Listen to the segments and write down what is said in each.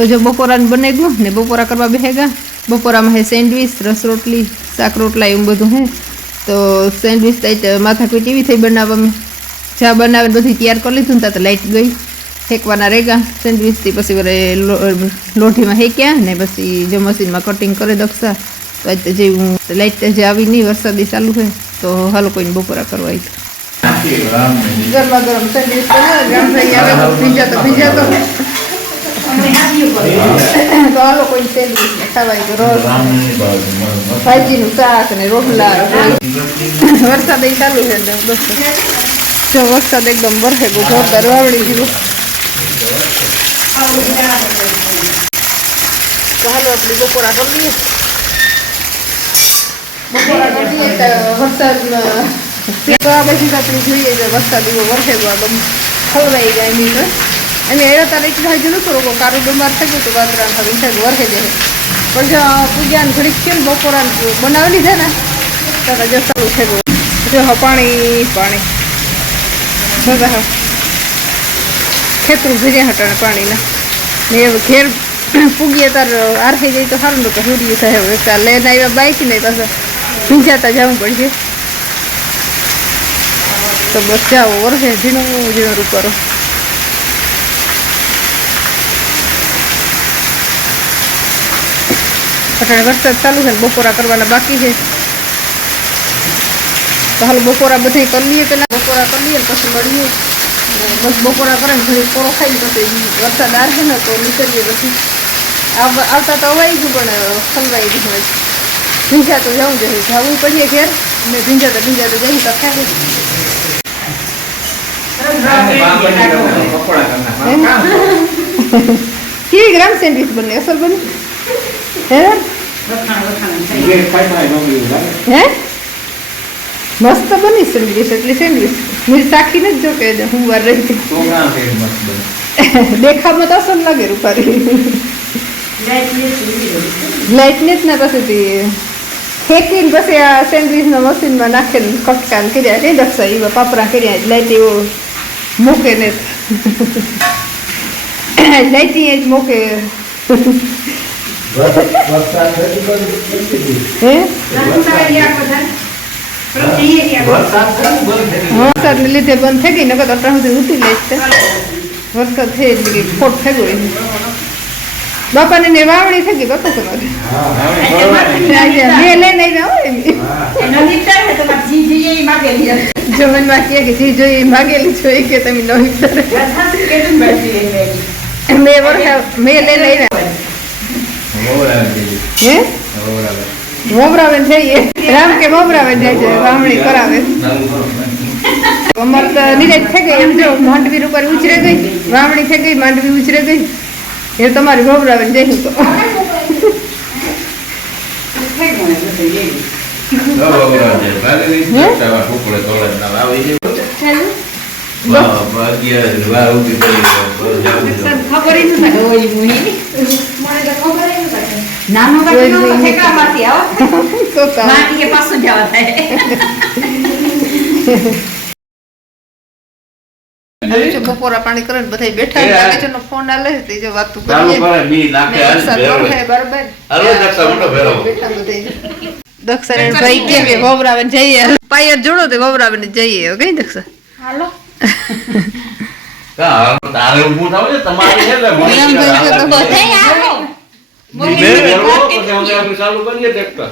તો જો બપોરાને બને ગયું ને બપોરા કરવા બેહેગા. ગયા બપોરામાં હે સેન્ડવીચ રસ રોટલી શાક રોટલા એવું બધું હે. તો સેન્ડવીચ તો માથાકૂટ એવી થઈ બનાવવામાં ચા બનાવે બધી તૈયાર કરી લીધું ને ત્યાં તો લાઇટ ગઈ. ફેંકવાના રેગા સેન્ડવીચથી પછી વરે લોઢીમાં હેક્યા ને પછી જો મશીનમાં કટિંગ કરે દક્ષા તો આજ જે હું લાઇટ જે આવી નહીં વરસાદી ચાલુ હોય તો હાલો કોઈને બપોરા કરવા આવી ગરમા ગરમ સેન્ડવીચ આવે ભીજા તો ભીજા તો. તો સેન્ડવીચ ને ખાવાય શાક ને રોટલા વરસાદ ચાલુ છે બસ જો વરસાદ એકદમ વરસે જોરદાર વાવડી ગયું ચાલો આપણે બપોરા બપોરા કરી દઈએ વરસાદમાં તો આ બધી આપણે જોઈએ વરસાદ એવો વરસે ખવડાવી જાય નહીં તો તારે એક ભાઈ નતું થોડુંક કારું બીમાર થઈ ગયું હતું વાદરા હવે છે વરસે જાય પણ જો પૂજાને ઘડીક છે ને બપોરા બનાવી લીધા ને, તો જો સારું ગયું જો હા, પાણી બધા ખેતરું ભેજે હટાણે પાણીના. ને ઘેર પૂગીએ તાર હાર થઈ જાય તો સારું ને તો સાહેબ ચાલ લઈને આવ્યા બાઈક ને પાછા ભીંજાતા જવું પડશે. તો બસ જાઓ, વરસે ઝીણું ઝીણું કરો અટાણે વરસાદ ચાલુ છે ને બપોરા કરવાના બાકી છે. તો હાલ બપોરા બધા કરી લઈએ પેલા. બપોરા કરી લઈએ પછી મળીએ. બસ બપોરા કરે ઘડી પોરો ખાઈ પછી વરસાદ આવે ને તો નીકળીએ પછી. આવતા તો અવાઈ ગયું પણ ખલવાઈ ગયું હોય. ભીંજા તો જવું જોઈએ જવું પડીએ ઘેર. ને ભીંજા તો ભીંજા તો જઈ તો ખાય કેવી ગ્રામ સેન્ડવીચ બને? અસર બને? હે? હે? મસ્ત બની સેન્ડવીચ એટલી સેન્ડવીચ મેં ચાખી નથી જો કે હું વાર રહી હતી દેખામાં તો અસર લાગે રૂપારી લાઈટ ને જ ના પાસેથી ફેંકીને પછી આ સેન્ડવીચના મશીનમાં નાખીને કટકાન કર્યા કઈ દક્ષા એવા પાપરા કર્યા લાઈટ એવો મૂકે ને. લાઈટી જ મૂકે. વરસાદને લીધે બંધ થઈ ગઈ નકર તો અટાણ સુધી ઉતી લઈશ તે. વરસાદ થઈ એટલે ખોટ થઈ બાપાને ને વાવણી થઈ ગઈ બાપા તમારે મેં લઈને આવ્યા હોય જો મનમાં કહે કે જે જોઈએ માગેલી છો કે તમે નવી મેં વરસા મેં લઈને આવ્યા હે? મોબરાવેન જઈએ રામ કે મોબરાવેન જાય છે વાવણી કરાવે. અમર તો નિરાજ થઈ ગઈ. એમ જો માંડવી ઉપર ઉછરે ગઈ વાવણી થઈ ગઈ માંડવી ઉછરે ગઈ. એ તમારી મોબરાવેન જઈ તો નાનો કાઢી લો, ઠેકડામાંથી આવો. તો કામ. માટી કે પાછું જવા થાય. બપોરા પાણી કરે બધા બેઠા લાગે છે ફોન આલે તે જો વાતું કરીએ. બરાબર. બેઠા બધા. દક્ષાને ભાઈ કે કે જઈએ. પાયર જોડો તે વવરાવે ને જઈએ કઈ દક્ષા? કા, તારે ઊભું થવું તમારે છે એટલે મને એમ કીધું, ભાઈ કે હાલો. તો બધાય આવો. બી બે ભેરો, પછી અમે આપણે ચાલુ કરીએ ટ્રેક્ટર.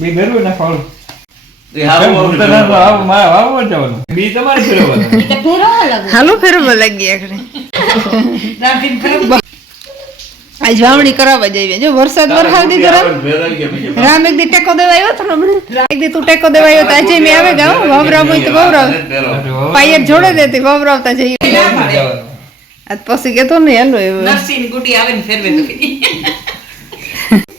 બી ભેરવું નાખવાનું એ હારું હું વાવડું તો ના તો આવું જોવાનું. મારે વાવવા જવાનું બી તમારે ફેરવવાનું ઈ તો ફેરો અલગ. હાલો ફેરવા લાગી આગળ રાખીને ફેરો. આજ વાવણી કરાવવા જઈએ જો વરસાદ વરસાદ દીધો રામ એક દી ટેકો દેવા આવ્યો હતો ને હમણાં. એક દી તું ટેકો દેવા આવ્યો તો આજે મેં આવે ગાવ વવરાવ હોય તો વવરાવ. પાયર જોડે દેતી વવરાવતા જઈએ. આજ પછી કેતો ને હાલો એવું નરસિંહ ગુડી આવે ને ફેરવે તો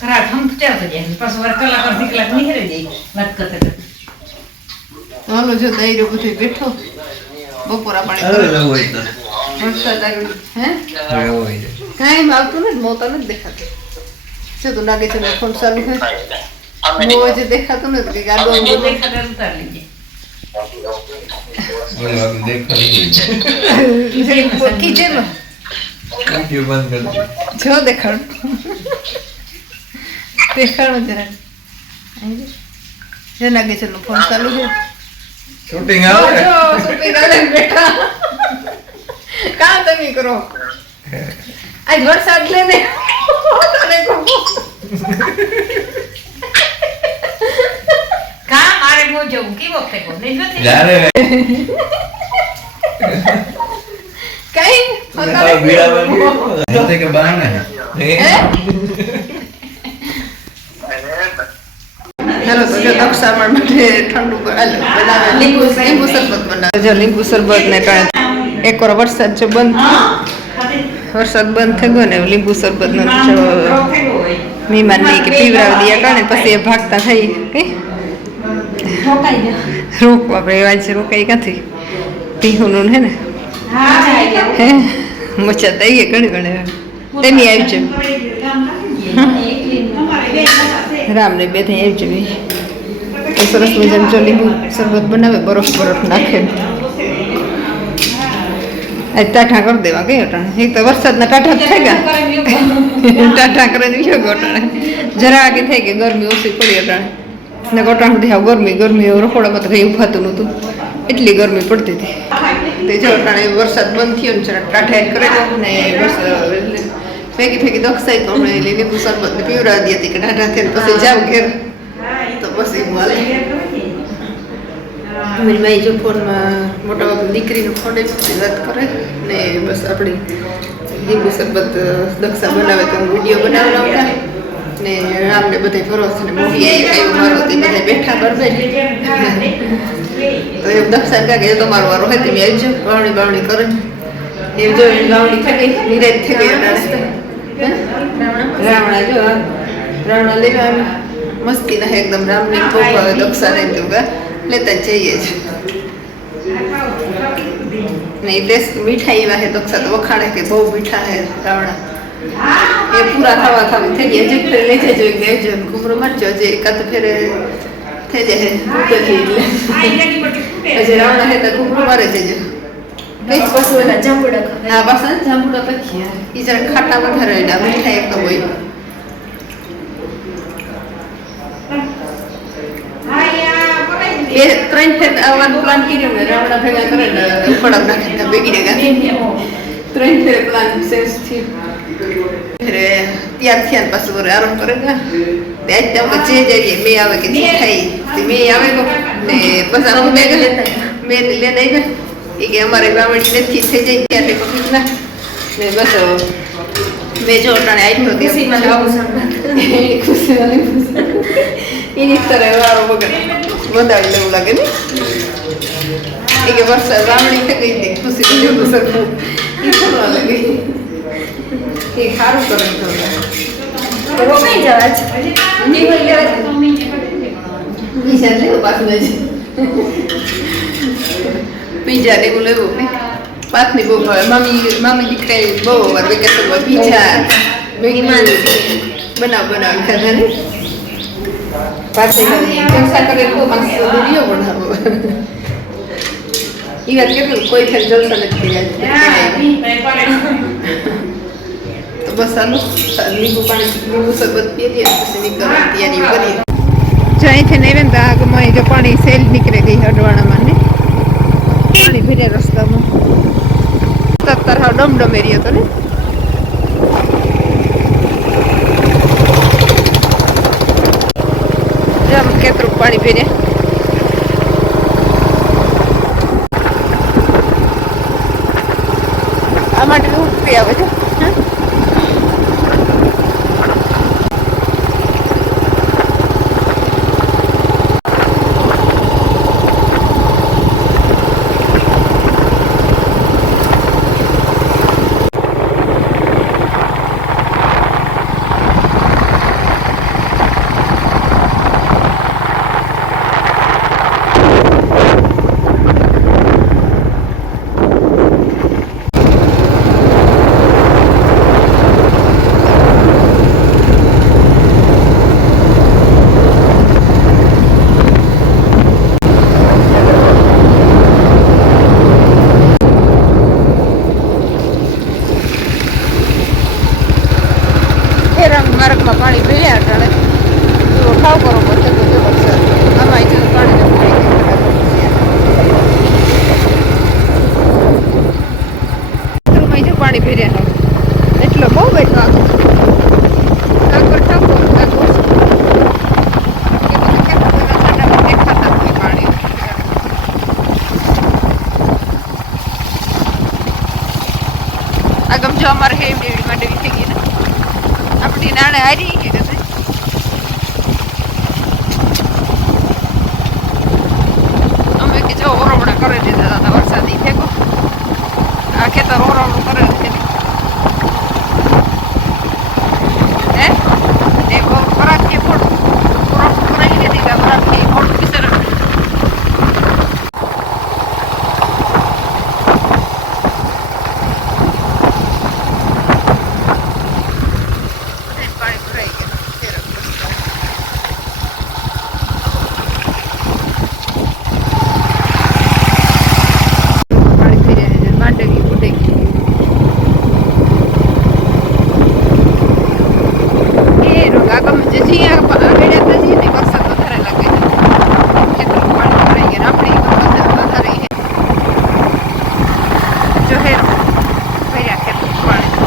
કામ રેગ્યુલર દુકાનની લાગે કઈ નહીં કે ખરા થંભચાતો જાય પાછું વાર કલાક અડધી કલાક નીકળી જાય વાત કરતા કરતા હાલો જો દાયરો બધું બેઠો બપોરા પાણી હોય તો. વરસાદ આગળ હે હોય. કાંઈ આવતું નથી મોતા નથી દેખાતું છે તો લાગે છે ફોન ચાલુ છે બહુ જ દેખાતું નથી કે ગાડો દેખાતા ઉતારી દેખાતું કિચનમાં. જો દેખાડ દેખાડો જરા. જે લાગે છે ફોન ચાલુ છે. શૂટિંગ આવે? શૂટિંગ આવે બેઠા કામ તમે કરો? આજ વરસાદ લે ને. તને કહું. કા મારે મો જવું? કેવો ફેંકો નહીં જોતી? જારે કઈ? હવે બીડામાં ગયું, તો કે બહાને. હે? ચાલો તો જો દક્ષામણ માટે ઠંડુ બનાવે. લીંબુ લીંબુ શરબત બનાવે. જો લીંબુ શરબત ને કારણે એક વાર વરસાદ જો બંધ થયો, વરસાદ બંધ થઈ ગયો ને લીંબુ શરબત નો જો મહેમાન નહીં કે પીવરાવી દયા કારણે પછી એ ભાગતા થઈ કઈ રોકવા આપણે એવા છે રોકાઈ ક્યાંથી પીહુનું હે ને? હે મચા દઈએ ઘણી ઘણી તેની આવી છે રામને બે થઈ આવી જવી. તો સરસ મજાનું જો લીંબુ શરબત બનાવે બરફ બરફ નાખે. આજ ટાઢા કરી દેવા કઈ અટાણે. એક તો વરસાદના જ થઈ ગયા. ટાઢા કરીને વિયો ગયો અટાણે. જરા આગે થઈ કે ગરમી ઓછી પડી અટાણે. ને અટાણ સુધી ગરમી ગરમી રખોડામાં તો કંઈ ઉભાતું નહોતું. એટલી ગરમી પડતી હતી. તે જો અટાણે વરસાદ બંધ થયો ને જરા ટાઢા કરેલો ને વરસાદ ફેંકી ફેંકી દક્ષાઈ તો હમણાં એટલે લીંબુ શરબત ને પીવડાવી હતી કે ટાઢા થઈને પછી જાવ ઘેર. તો પછી હાલે. મારી માઈ જો ફોનમાં મોટા બાપુ દીકરીનો આવી વાત કરે ને બસ આપણી લીંબુ શરબત દક્ષા બનાવે તો વીડિયો બનાવડાવતા ને રામને બધા ભરોસ ને મૂવી આવ્યું મારો તે બધા બેઠા બરબે તો એમ દક્ષા કાકે એ મારો વારો હોય તમે આવજો વાવણી બાવણી કરે. એમ જો વાવણી થઈ ગઈ નિરાજ થઈ ગઈ? રાવણા જો આ રાવણા લેવા આવ્યા મસ્તી ના એકદમ રામની ખૂબ દક્ષા ને તું ગા લેતા જઈએ જ ને એ ટેસ્ટ મીઠાઈ એવા હે દક્ષા તો વખાણે કે બહુ મીઠા હે રાવણા એ પૂરા ખાવા ખાવા થઈ ગયા જે ફેર લઈ જજો એક લેજો ઘૂમરો મારજો જે એકાદ ફેરે થઈ જાય ભૂખ થઈ એટલે હજી રાવણા હે તો ઘૂમરો મારે જજો કઈ બસ ઓલા જાંબુડા ખાવા. હા બસ જાંબુડા પછી એ જરા ખાટા વધારે આ મીઠા એકદમ હોય. બે ત્રણ ફેર આવવાનું પ્લાન કર્યો ને રાવણા ભેગા કરે ને ઉકળાવ નાખી ને બેગીને ગાંધી ત્રણ ફેર પ્લાન સેન્સ થયો. ત્યાર થયા ને પાછું વરે આરામ કરે ને. તે આજ તમે જે જઈએ મેં આવે કે ખાઈ તે મેં આવે ને બસ આમ બે મેં લઈને આવી ગયા એ કે અમારે વાવણી નથી થઈ જાય ત્યારે પકડી ના. ને બસ મેં જો અટાણે આવ્યો ખુશીમાં એની વારો બગડ વધારે લેવું લાગે ને? એ કે વરસાદ વાવણી થઈ ગઈ હતી. ખુશી સરખું એ કરવા લાગે. એ સારું કરે તો રોકાઈ જવા છે. લેવા લેવું પાછું પીઝા ને એવું લેવું પાથની બહુ ભાવે મામી મામી દીકરા બહુ વાર વેકેશનમાં પીઝા બનાવ બનાવ ખાધા ને? પાસે જલસા કરે. તો માણસ વીડિયો બનાવો. એ વાત કેટલું કોઈ ફેર જલસા નથી તો બસ આનું લીંબુ પાણી લીંબુ શરબત પીએ છીએ પછી તૈયારી કરીએ. નહીં ને આગમાં જો પાણી સેલ નીકળી ગઈ અડવાણામાં ને. પાણી ભીરે રસ્તામાં. તત્તર હાવ ડમડમ એરિયો તો ને? જો આમ કેટલું પાણી ભીરે આ માટે ઉપી આવે છે હા? માર્ગમાં પાણી ભર્યા અટાણે તો ખાવ કરો બધે બધે વરસાદ આમાં અહીં પાણી જતું રહી ગયું જો પાણી ભર્યા હવે એટલો બહુ બેઠો આગળ આગળ ઠાકો આગળ દેખાતા હોય પાણી ગમજો અમારે હેમ ડેવી માટે થઈ ગઈ ને. આપણી નાણે હારી કે કદે અમે કે જો ઓરવડા કરી દીધા હતા વરસાદી ફેંકો આ ખેતર ઓરવડું કરે છે ને હે એ બહુ ખરાબ છે ફોટો ઓરવડું કરાવી દીધી કે ખરાબ છે ફોટો બિચારા પાણી ભરાઈ ગયા પાણી થઈ જાય છે માંડવી ફૂટી ગઈ એ રોગ આગળ જે જીયા આગળ હતા છે ને વરસાદ વધારે લાગે છે ખેતરમાં પાણી ભરાઈ ગયા ને આપણે એકદમ વધારે વધારે જો હે ભર્યા ખેતર પાણી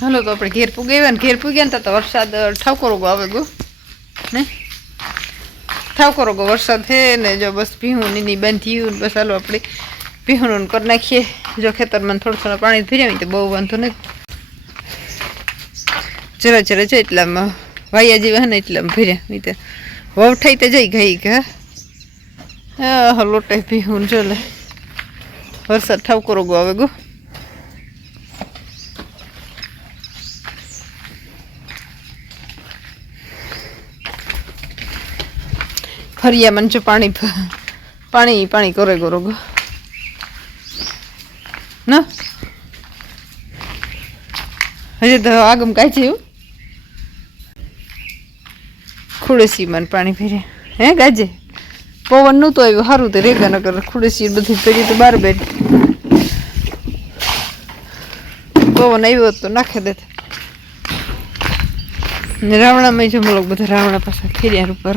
હાલો તો આપણે ઘેર પૂગ્યા ને ઘેર પૂગ્યા ને તો વરસાદ ઠાકોરો ગો આવે ગો, ને? ઠાકોરો ગો વરસાદ છે ને જો બસ ભીહું નીની બાંધ્યું બસ હાલો આપણે ભીહું કરી નાખીએ. જો ખેતરમાં થોડું થોડું પાણી ભર્યા તો બહુ વાંધો નહીં. જરા જરા છે એટલામાં વાયા જેવા ને એટલામાં ભર્યા તો. વવઠાઈ તો જઈ ગઈ કે, હા? લોટે ભીહું ચલે વરસાદ ઠાકોરો ગો આવે ગો. ફરિયા જો પાણી પાણી પાણી કરે ગરો ગો. ના? હજી તો આગમ કાંઈ છે એવું ખુડસી મન પાણી ફેરે હે ગાજે? પવન નહોતું આવ્યું સારું તો રેગા નગર ખુડસી બધું ફેરી તો બાર બેઠ. પવન આવ્યો તો નાખી દે રાવણામાં જો મલોક બધા રાવણા પાછા ફેર્યા ઉપર